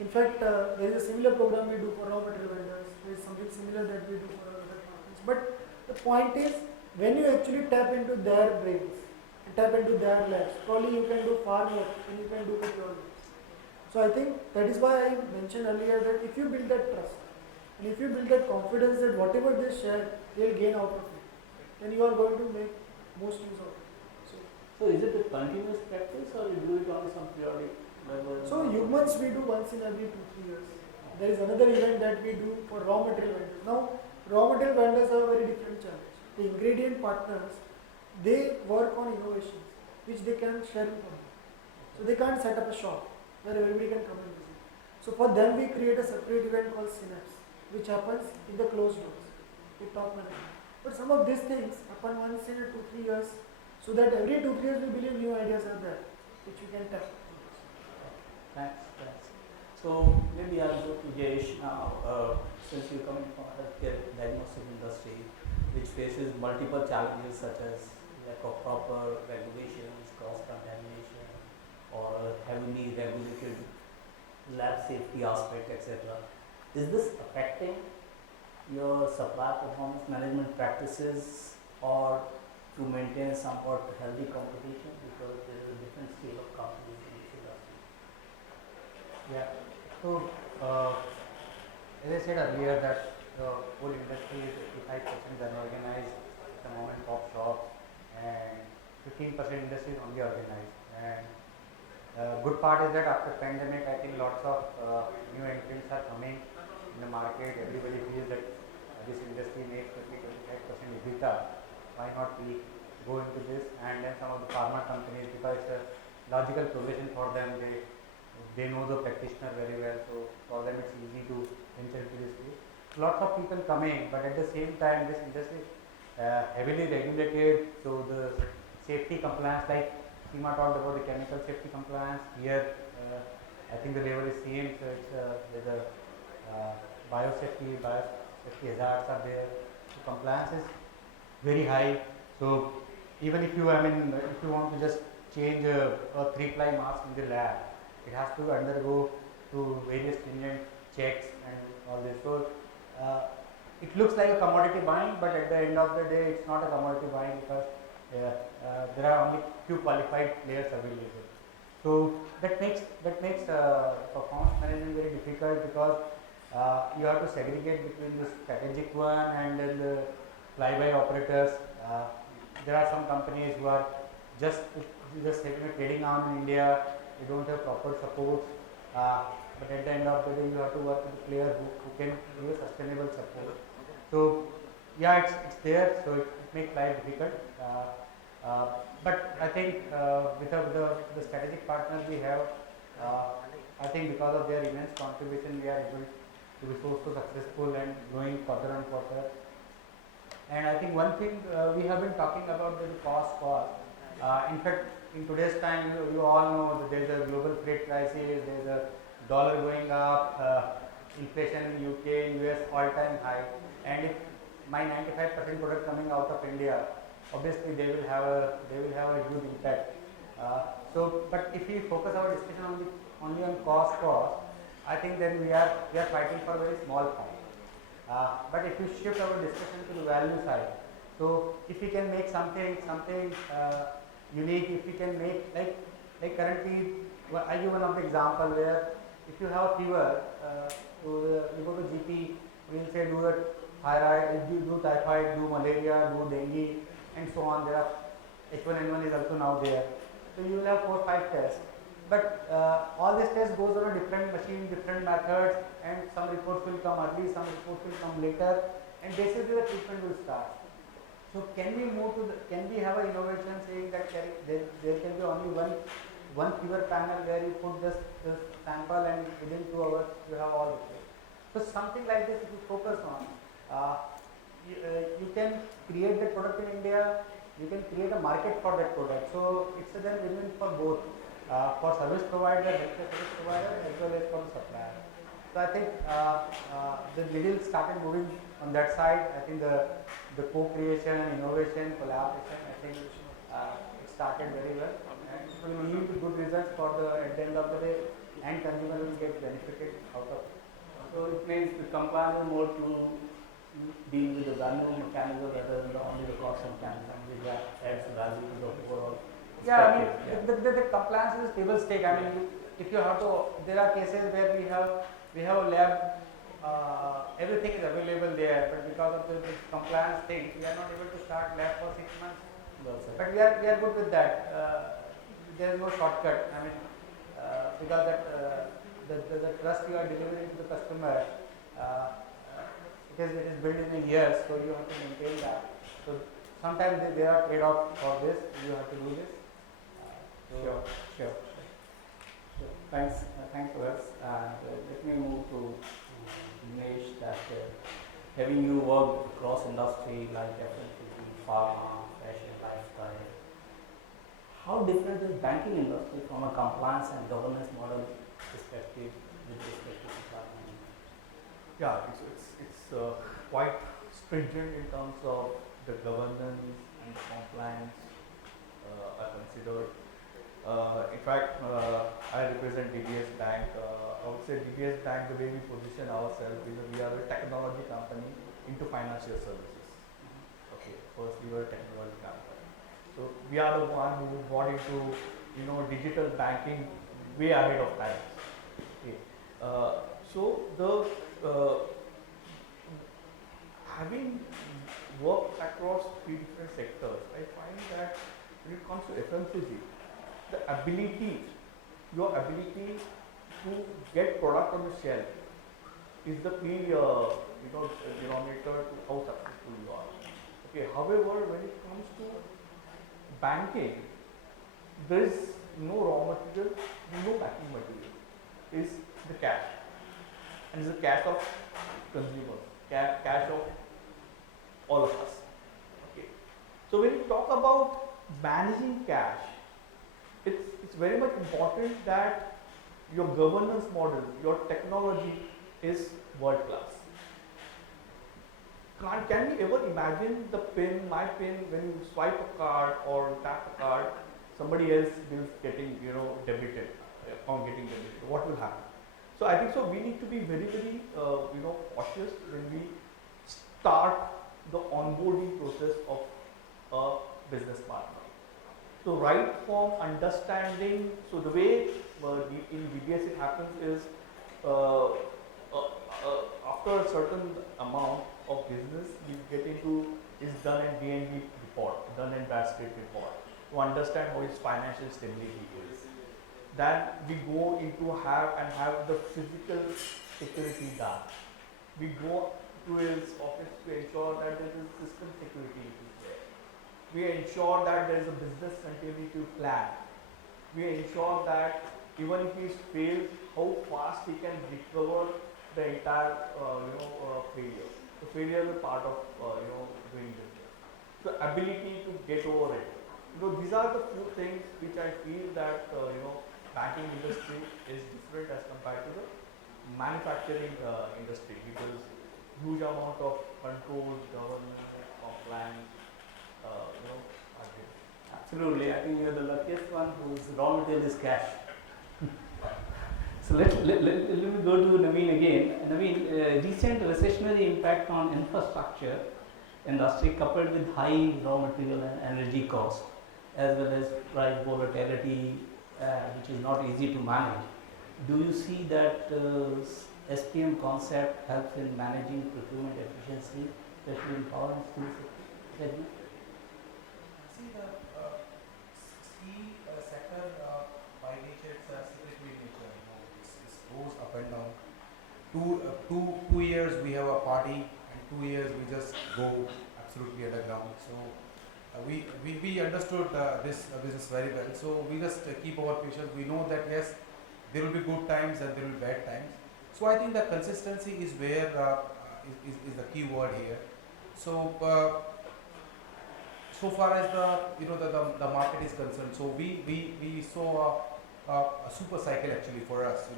In fact, there is a similar program we do for raw material vendors. There is something similar that we do for our other partners. But the point is, when you actually tap into their brains and tap into their labs, probably you can do far more than you can do with your labs. So I think that is why I mentioned earlier that if you build that trust and if you build that confidence that whatever they share, they will gain out of it, then you are going to make most use of it. So is it a continuous practice or you do it on some periodic level? So Yugmans we do once in every 2-3 years. There is another event that we do for raw material vendors. Now, raw material vendors have a very different challenge. The ingredient partners, they work on innovations which they can share with them. So they can't set up a shop where everybody can come and visit. So for them we create a separate event called Synapse, which happens in the closed doors with top management. But some of these things happen once in 2-3 years, so that every 2-3 years we believe new ideas are there which we can tap. Thanks. So maybe I'll go to Jayesh now. Since you come from the healthcare diagnostic industry, which faces multiple challenges such as lack of proper regulations, cross-contamination, or heavily regulated lab safety aspect, etc. Is this affecting your supply performance management practices or to maintain somewhat healthy competition, because there is a different scale of competition in this industry? Yeah. So, as I said earlier, that the whole industry is 85% unorganized, it's a mom and pop shop, and 15% industry is only organized. And good part is that after pandemic, I think lots of new entrants are coming in the market. Everybody feels that this industry makes 20-25% EBITDA. Why not we go into this? And then some of the pharma companies, because it's a logical progression for them, they know the practitioner very well, so for them it's easy to venture into this space. Lots of people coming, but at the same time this industry heavily regulated, so the safety compliance, like Seema talked about the chemical safety compliance, here I think the level is same, so it's there's a biosafety hazards are there, so compliance is very high. So even if you, if you want to just change a 3-ply mask in the lab, it has to undergo to various stringent checks and all this. So it looks like a commodity buying, but at the end of the day, it's not a commodity buying, because there are only few qualified players available. So that makes performance management very difficult, because you have to segregate between the strategic one and then the fly-by operators. There are some companies who are just having a trading arm in India. They don't have proper support, but at the end of the day, you have to work with a player who can give a sustainable support. So yeah, it's there, so it makes life difficult. But I think with the strategic partners we have, I think because of their immense contribution, we are able to be so successful and growing further and further. And I think one thing we have been talking about the cost. In fact, in today's time, you all know that there is a global freight crisis, there is a dollar going up, inflation in UK, US all-time high, and if my 95% product coming out of India, obviously they will have a huge impact. But if we focus our discussion only on cost, I think then we are fighting for a very small pie. But if you shift our discussion to the value side, so if we can make something unique, if we can make like currently, I give one of the example where if you have a fever, you go to GP, we will say do a thyroid, do typhoid, do malaria, do dengue, and so on. There are H1N1 is also now there. So you will have 4 or 5 tests. But all these tests goes on a different machine, different methods, and some reports will come early, some reports will come later, and basically the treatment will start. So can we have an innovation saying that there can be only one fever panel where you put just sample and within 2 hours you have all the tests. So something like this if you focus on, you can create the product in India, you can create a market for that product. So it's a then win-win for both, for service provider, healthcare service provider, as well as for the supplier. So I think the needle started moving on that side. I think the co-creation, innovation, collaboration, I think it started very well, and it will lead to good results for at the end of the day, and consumer will get benefited out of it. So it means the compliance is more to deal with the value mechanism rather than only the cost mechanism, which adds value to the overall. Yeah, I mean the compliance is table stake. I mean, if you have to, there are cases where we have a lab, everything is available there, but because of the compliance thing, we are not able to start lab for 6 months. But we are good with that. There is no shortcut. I mean, because that the trust you are delivering to the customer, it is built in a year, so you have to maintain that. So sometimes there are trade-offs for this. You have to do this. Sure. Thanks for this. Let me move to Dinesh. That having you worked across industry like FMCG, pharma, fashion, lifestyle, how different is banking industry from a compliance and governance model perspective with respect to supply chain? Yeah, it's quite stringent in terms of the governance and compliance are considered. In fact, I represent DBS Bank. I would say DBS Bank, the way we position ourselves is we are a technology company into financial services. Okay, first we were a technology company. So we are the one who got into digital banking way ahead of time. Okay. So the having worked across 3 different sectors, I find that when it comes to FMCG, your ability to get product on the shelf is the key denominator to how successful you are. Okay. However, when it comes to banking, there is no raw material, no packing material. It's the cash, and it's the cash of consumers, cash of all of us. Okay. So when you talk about managing cash, it's very much important that your governance model, your technology is world class. Can we ever imagine my pin, when you swipe a card or tap a card, somebody else is getting debited, or getting debited? What will happen? So I think so we need to be very, very cautious when we start the onboarding process of a business partner. So right from understanding, so the way in DBS it happens is after a certain amount of business we get into is done and DNB report, done and bad state report, to understand how his financial stability is. Then we go into have the physical security done. We go to his office to ensure that there is system security is there. We ensure that there is a business continuity plan. We ensure that even if he fails, how fast he can recover the entire failure. The failure is a part of doing business. The ability to get over it. These are the few things which I feel that banking industry is different as compared to the manufacturing industry, because huge amount of controls, governance, compliance, are there. Absolutely, I think you are the luckiest one whose raw material is cash. So let me go to Naveen again. Naveen, recent recessionary impact on infrastructure industry coupled with high raw material and energy cost, as well as price volatility, which is not easy to manage. Do you see that SPM concept helps in managing procurement efficiency, especially in power and steel segment? See, the steel sector by nature it's cyclical in nature. It goes up and down. Two years we have a party, and 2 years we just go absolutely underground. So we understood this business very well. So we just keep our patience. We know that yes, there will be good times and there will be bad times. So I think the consistency is where is the key word here. So so far as the market is concerned, so we saw a super cycle actually for us.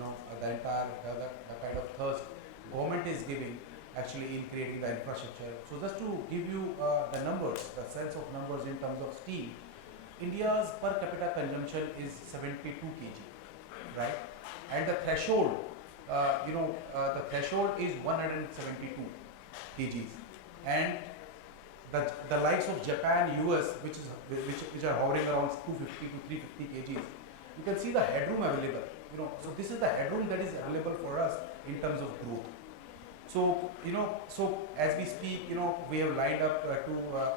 The entire the kind of thirst government is giving actually in creating the infrastructure. So just to give you the numbers, the sense of numbers in terms of steel, India's per capita consumption is 72 kg, right? And the threshold, the threshold is 172 kgs, and the likes of Japan, US, which are hovering around 250 to 350 kgs, you can see the headroom available. So this is the headroom that is available for us in terms of growth. So so as we speak, we have lined up to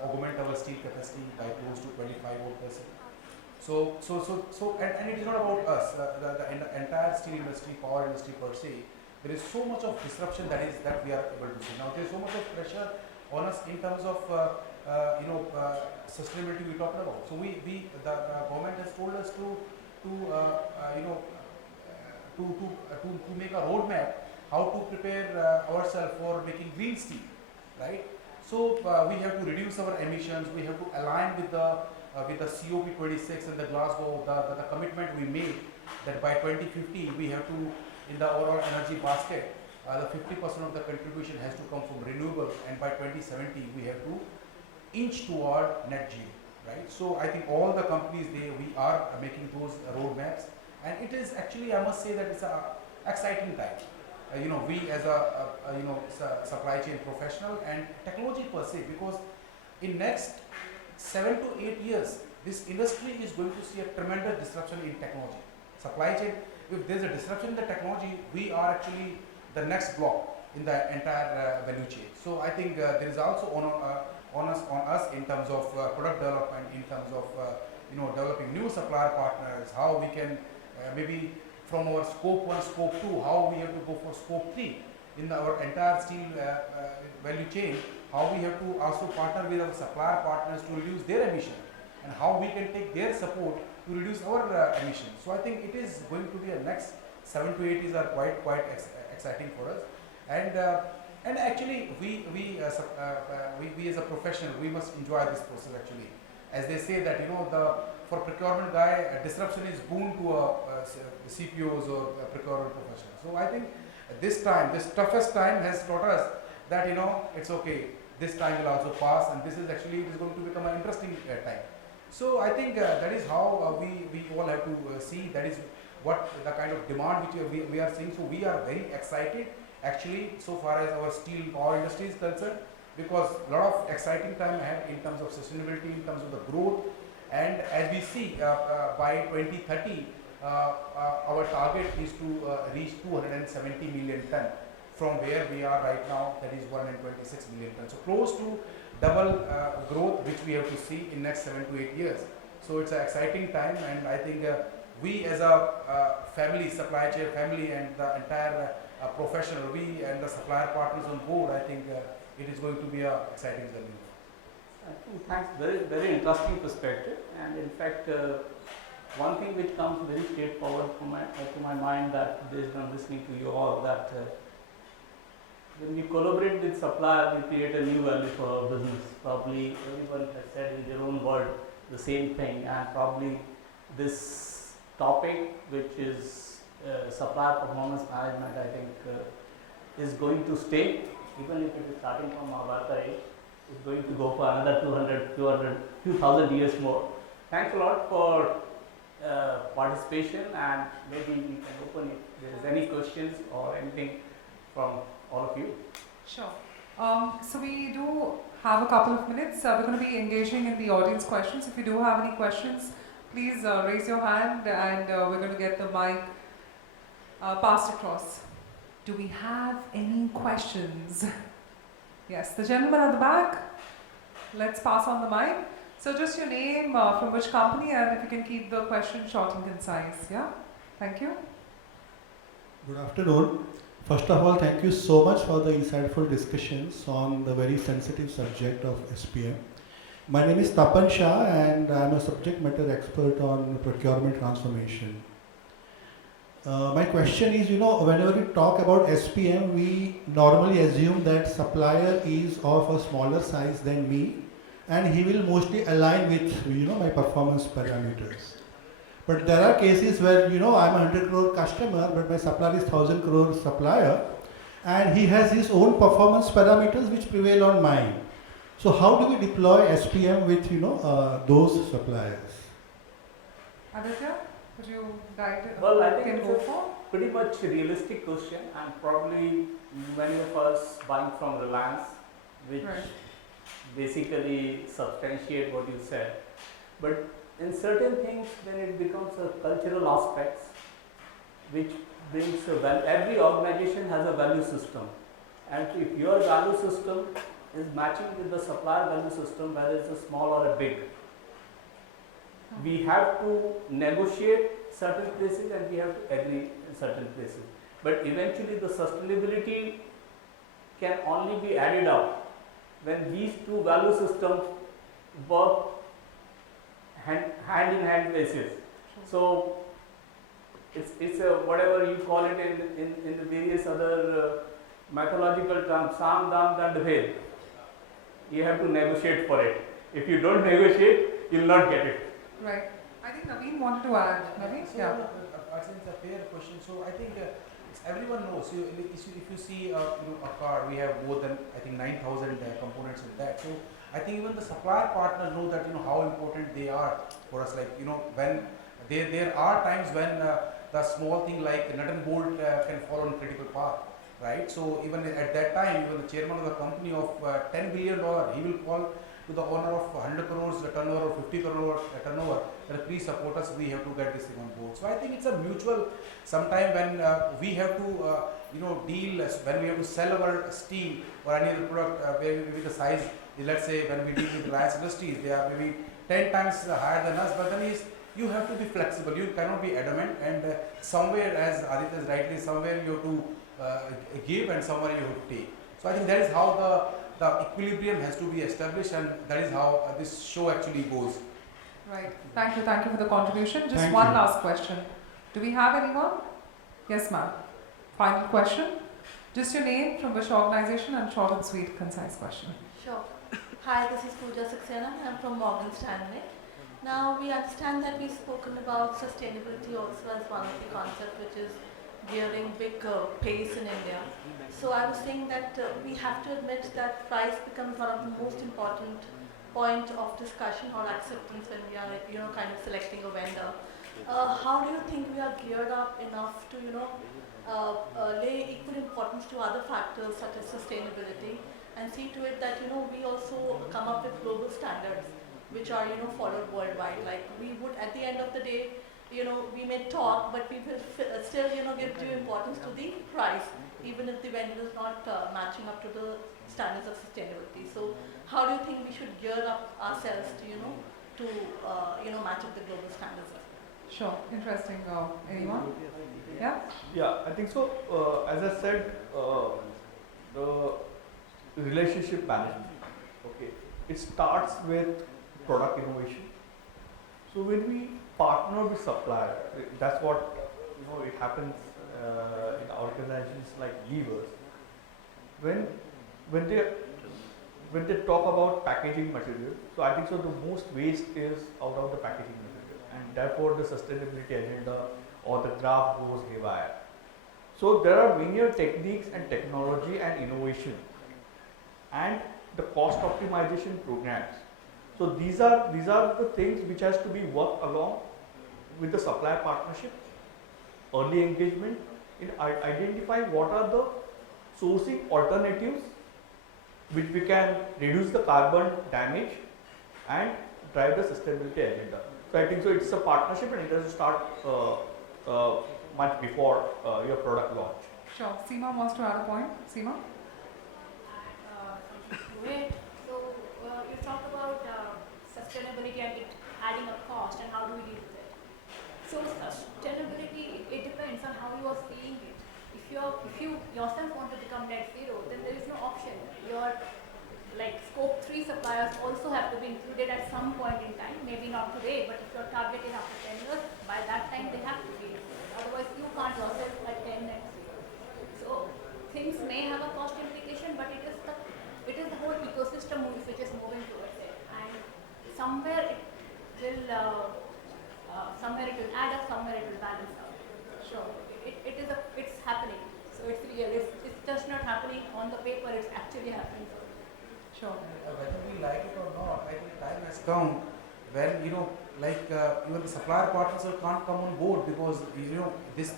augment our steel capacity by close to 25%. So and it is not about us, the entire steel industry, power industry per se. There is so much of disruption that we are able to see. Now there is so much of pressure on us in terms of sustainability we talked about. So the government has told us to make a roadmap how to prepare ourselves for making green steel, right? So we have to reduce our emissions. We have to align with the COP26 and the Glasgow, the commitment we made that by 2050 we have to, in the overall energy basket, the 50% of the contribution has to come from renewable, and by 2070 we have to inch toward net zero, right? So I think all the companies we are making those roadmaps, and it is actually, I must say that it's a exciting time. We as a supply chain professional and technology per se, because in next 7 to 8 years, this industry is going to see a tremendous disruption in technology. Supply chain, if there's a disruption in the technology, we are actually the next block in the entire value chain. So I think there is also on us in terms of product development, in terms of developing new supplier partners, how we can maybe from our scope 1, scope 2, how we have to go for scope 3 in our entire steel value chain, how we have to also partner with our supplier partners to reduce their emission, and how we can take their support to reduce our emissions. So I think it is going to be a next 7 to 8 years are quite exciting for us, and actually we as a professional, we must enjoy this process actually. As they say that for procurement guy, disruption is boon to CPOs or procurement professionals. So I think this toughest time has taught us that it's okay. This time will also pass, and this is going to become an interesting time. So I think that is how we all have to see. That is what the kind of demand which we are seeing. So we are very excited actually so far as our steel power industry is concerned, because a lot of exciting time ahead in terms of sustainability, in terms of the growth. And as we see by 2030, our target is to reach 270 million ton from where we are right now, that is 126 million ton. So close to double growth which we have to see in next 7 to 8 years. So it's an exciting time, and I think we as a family, supply chain family, and the entire professional, we and the supplier partners on board, I think it is going to be an exciting journey. I think thanks. Very interesting perspective. And in fact, one thing which comes very straightforward to my mind, that based on listening to you all, that when we collaborate with supplier, we create a new value for our business. Probably everyone has said in their own word the same thing, and probably this topic, which is supplier performance management, I think is going to stay, even if it is starting from Mahabharata age. It's going to go for another 2,000 years more. Thanks a lot for participation, and maybe we can open if there is any questions or anything from all of you. Sure. So we do have a couple of minutes. We're going to be engaging in the audience questions. If you do have any questions, please raise your hand, and we're going to get the mic passed across. Do we have any questions? Yes, the gentleman at the back. Let's pass on the mic. So just your name, from which company, and if you can keep the question short and concise. Yeah, thank you. Good afternoon. First of all, thank you so much for the insightful discussions on the very sensitive subject of SPM. My name is Tapan Shah, and I am a subject matter expert on procurement transformation. My question is, whenever we talk about SPM, we normally assume that supplier is of a smaller size than me, and he will mostly align with, my performance parameters. But there are cases where, I'm a 100 crore customer, but my supplier is 1,000 crore supplier, and he has his own performance parameters which prevail on mine. So how do we deploy SPM with, those suppliers? Aditya, would you guide? Well, I think can it's go a for? pretty much realistic question, and probably many of us buying from Reliance, which Right. basically substantiate what you said. But in certain things, then it becomes a cultural aspects, which brings a value. Every organization has a value system, and if your value system is matching with the supplier value system, whether it's a small or a big, we have to negotiate certain places and we have to agree in certain places. But eventually the sustainability can only be added up when these two value systems work hand in hand basis. So it's a whatever you call it in the various other mythological terms, sam, dam, dand, bhed. You have to negotiate for it. If you don't negotiate, you will not get it. Right. I think Naveen wanted to add. Naveen? So, Yeah. it's a fair question. So I think everyone knows. If you see a car, we have more than I think 9,000 components in that. So I think even the supplier partners know that how important they are for us. Like when there are times when the small thing like nut and bolt can fall on critical path, right? So even at that time, even the chairman of the company of $10 billion, he will call to the owner of 100 crores turnover or 50 crore turnover, that please support us, we have to get this thing on board. So I think it's a mutual, sometime when we have to deal, when we have to sell our steel or any other product, maybe the size, let's say when we deal with Reliance Industries, they are maybe 10 times higher than us, but then you have to be flexible, you cannot be adamant, and somewhere, as Aditya is rightly, somewhere you have to give and somewhere you have to take. So I think that is how the equilibrium has to be established, and that is how this show actually goes. Right. Thank you for the contribution. Just Thank one you. last question. Do we have anyone? Yes, ma'am. Final question. Just your name, from which organization, and short and sweet, concise question. Sure. Hi, this is Pooja Saxena. I'm from Morgan Stanley. Now, we understand that we've spoken about sustainability also as one of the concepts which is gearing big pace in India. So I was saying that we have to admit that price becomes one of the most important point of discussion or acceptance when we are, kind of selecting a vendor. How do you think we are geared up enough to, lay equal importance to other factors such as sustainability and see to it that, we also come up with global standards which are, followed worldwide. Like we would, at the end of the day, we may talk, but we will still, give due importance to the price, even if the vendor is not matching up to the standards of sustainability. So how do you think we should gear up ourselves to, match up the global standards? Sure. Interesting. Anyone? Yeah? Yeah, I think so. As I said, the relationship management. Okay. it starts with product innovation. So when we partner with supplier, that's what it happens in organizations like levers. When they talk about packaging material, so I think so the most waste is out of the packaging material, and therefore the sustainability agenda or the graph goes haywire. So there are linear techniques and technology and innovation and the cost optimization programs. So these are the things which has to be worked along with the supplier partnership, early engagement in identifying what are the sourcing alternatives which we can reduce the carbon damage and drive the sustainability agenda. So I think so it's a partnership and it has to start much before your product launch. Sure. Seema wants to add a point. Seema? Great. So you talked about sustainability and it adding a cost and how do we deal with it. So sustainability, it depends on how you are seeing it. If you yourself want to become net zero, then there is no option. Your like scope 3 suppliers also have to be included at some point in time. Maybe not today, but if you're targeted after 10 years, by that time they have to be included. Otherwise, you can't yourself attain net zero. So things may have a cost implication, but it is the whole ecosystem which is moving towards it, and somewhere it will add up, somewhere it will balance out. Sure, it's happening. So it's real. It's just not happening on the paper. It's actually happening. Sure. Whether we like it or not, I think time has come when even the supplier partners can't come on board because this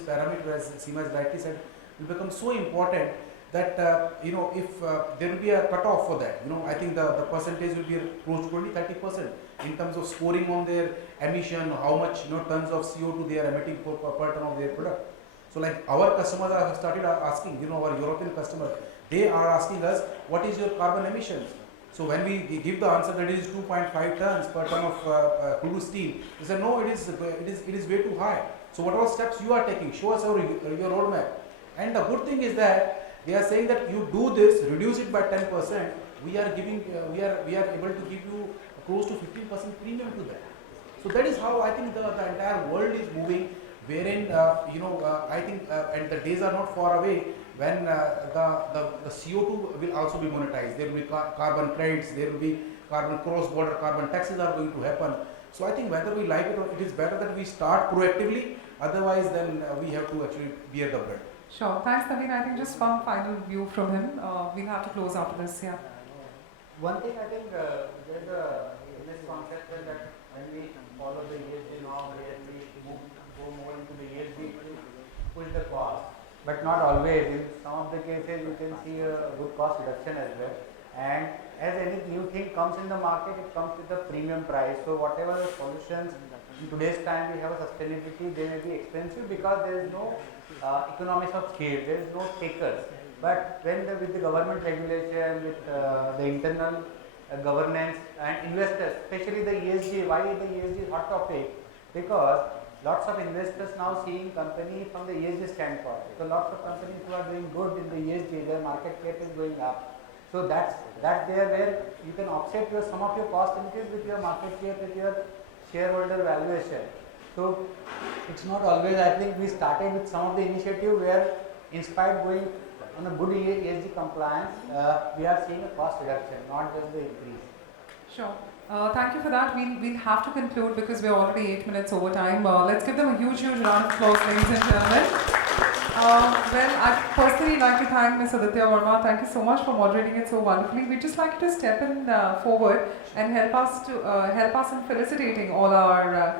parameter, as Seema has rightly said, will become so important that if there will be a cutoff for that, I think the percentage will be close to 20-30% in terms of scoring on their emission, how much tons of CO2 they are emitting per ton of their product. So like our customers have started asking, our European customers, they are asking us, what is your carbon emissions? So when we give the answer that it is 2.5 tons per ton of crude steel, they say no, it is way too high. So what are steps you are taking? Show us your roadmap. And the good thing is that they are saying that you do this, reduce it by 10%. We are able to give you close to 15% premium to that. So that is how I think the entire world is moving. Wherein I think and the days are not far away when the CO2 will also be monetized. There will be carbon credits. There will be cross-border carbon taxes are going to happen. So I think whether we like it or it is better that we start proactively. Otherwise, then we have to actually bear the brunt. Sure. Thanks, Naveen. I think just one final view from him. We'll have to close after this. Yeah. One thing I think there's a misconception that when we follow the ESG norm, we go more into the ESG to push the cost. But not always. In some of the cases, you can see a good cost reduction as well. And as any new thing comes in the market, it comes with a premium price. So whatever solutions in today's time we have a sustainability, they may be expensive because there is no economies of scale, there is no takers. But when with the government regulation, with the internal governance and investors, especially the ESG, why the ESG is hot topic? Because lots of investors now seeing company from the ESG standpoint. So lots of companies who are doing good in the ESG, their market cap is going up. So that's there where you can offset some of your cost increase with your market cap, with your shareholder valuation. So it's not always. I think we started with some of the initiative where, inspired going on a good ESG compliance, we are seeing a cost reduction, not just the increase. Sure. Thank you for that. We'll have to conclude because we're already 8 minutes over time. Let's give them a huge round of applause, ladies and gentlemen. Well, I'd personally like to thank Ms. Aditya Verma. Thank you so much for moderating it so wonderfully. We'd just like you to step in forward and help us in felicitating all our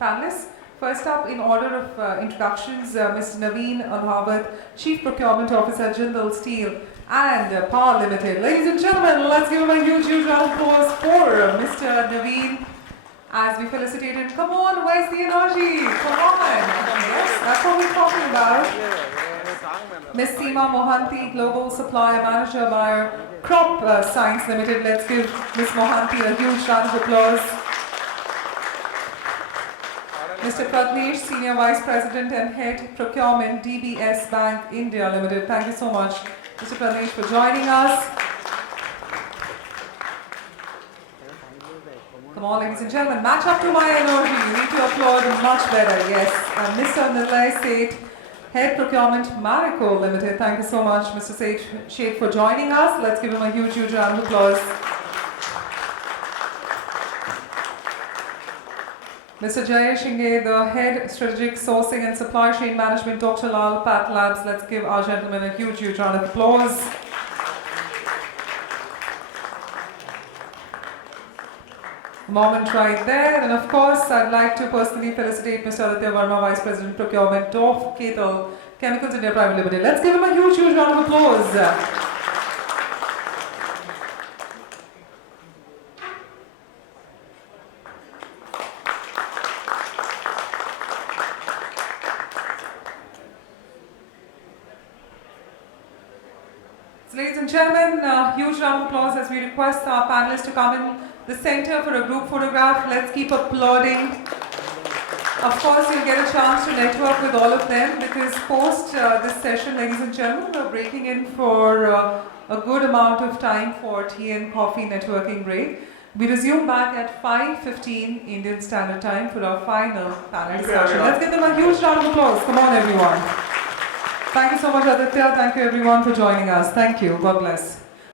panelists. First up, in order of introductions, Mr. Naveen Ahlawat, Chief Procurement Officer, Jindal Steel and Power Limited. Ladies and gentlemen, let's give him a huge round of applause for Mr. Naveen as we felicitate him. Come on, where's the energy? Come on. Yes, that's what we're talking about. Ms. Seema Mohanty, Global Supplier Manager by CropScience Limited. Let's give Ms. Mohanty a huge round of applause. Mr. Pradnesh, Senior Vice President and Head Procurement, DBS Bank India Limited. Thank you so much, Mr. Pradnesh, for joining us. Come on, ladies and gentlemen, match up to my energy. You need to applaud much better. Yes, Mr. Nirlay, Sheth, Head Procurement, Marico Limited. Thank you so much, Mr. Sheth, for joining us. Let's give him a huge, huge round of applause. Mr. Jayesh, the Head Strategic Sourcing and Supply Chain Management, Dr. Lal, PathLabs. Let's give our gentlemen a huge, huge round of applause. Moment right there. And of course, I'd like to personally felicitate Mr. Aditya Verma, Vice President Procurement, Dorf, Ketal, Chemicals India Private Limited. Let's give him a huge, huge round of applause. So, ladies and gentlemen, huge round of applause as we request our panelists to come in the center for a group photograph. Let's keep applauding. Of course, you'll get a chance to network with all of them because post this session, ladies and gentlemen, we're breaking in for a good amount of time for tea and coffee networking break. We resume back at 5:15 Indian Standard Time for our final panel discussion. Let's give them a huge round of applause. Come on, everyone. Thank you so much, Aditya. Thank you, everyone, for joining us. Thank you. God bless.